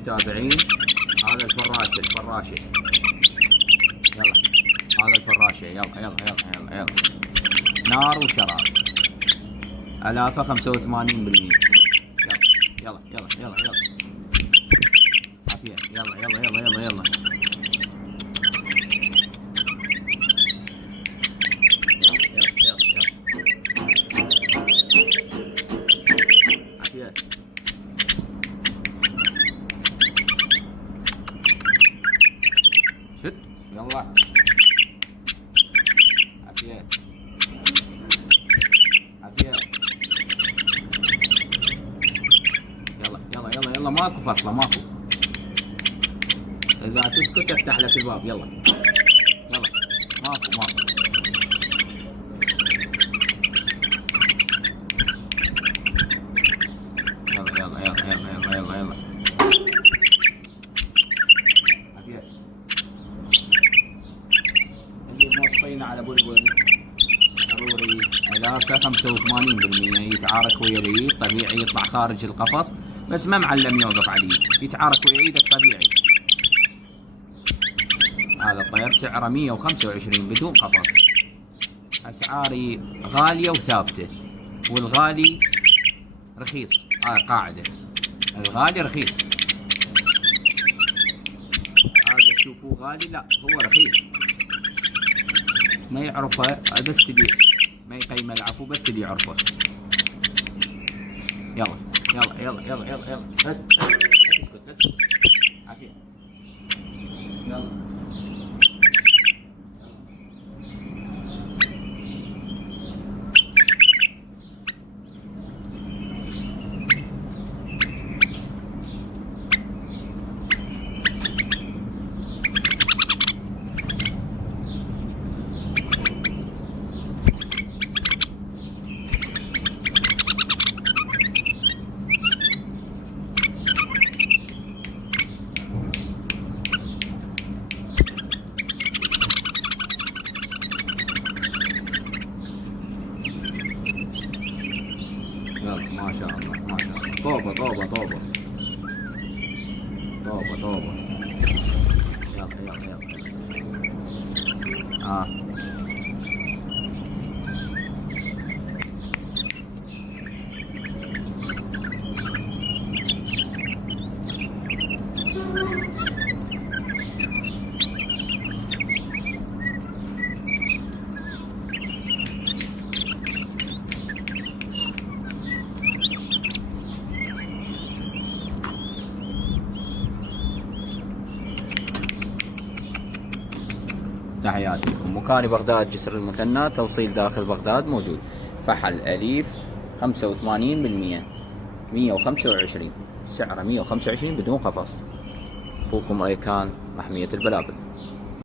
المتابعين هذا الفراشة يلا، هذا الفراشة يلا يلا يلا يلا يلا، نار وشراب، ألافة 85%. يلا يلا يلا يلا يلا عافية، يلا يلا يلا يلا يلا شد يلا عافية عافية، يلا يلا يلا يلا، ماكو فصلة ماكو، إذا تسكت افتح لك الباب. يلا يلا ماكو ماكو، يلا يلا يلا يلا يلا يلا عافية. اللي موصينا على بلبل ضروري ألافة 85%، يتعارك ويا اليد طبيعي، يطلع خارج القفص بس ما معلم يوقف عليه، يتعارك ويا ايدك طبيعي. هذا الطير سعره 125 بدون قفص. اسعاري غالية وثابتة، والغالي رخيص، قاعدة الغالي رخيص. هذا تشوفوه غالي، لا هو رخيص، ما يعرفه بس اللي ما يقيم العفو، بس اللي يعرفه. يلا يلا يلا يلا يلا يلا بس اسكت بس عافية. يلا يلا، ما شاء الله ما شاء الله، طوبة طوبة طوبة طوبة طوبة. يلا يلا يلا تحياتي لكم. مكاني بغداد، جسر المثنى، توصيل داخل بغداد موجود. فحل أليف 85%، 125، سعره 125 بدون قفص. أخوكم ريكان، محمية البلابل.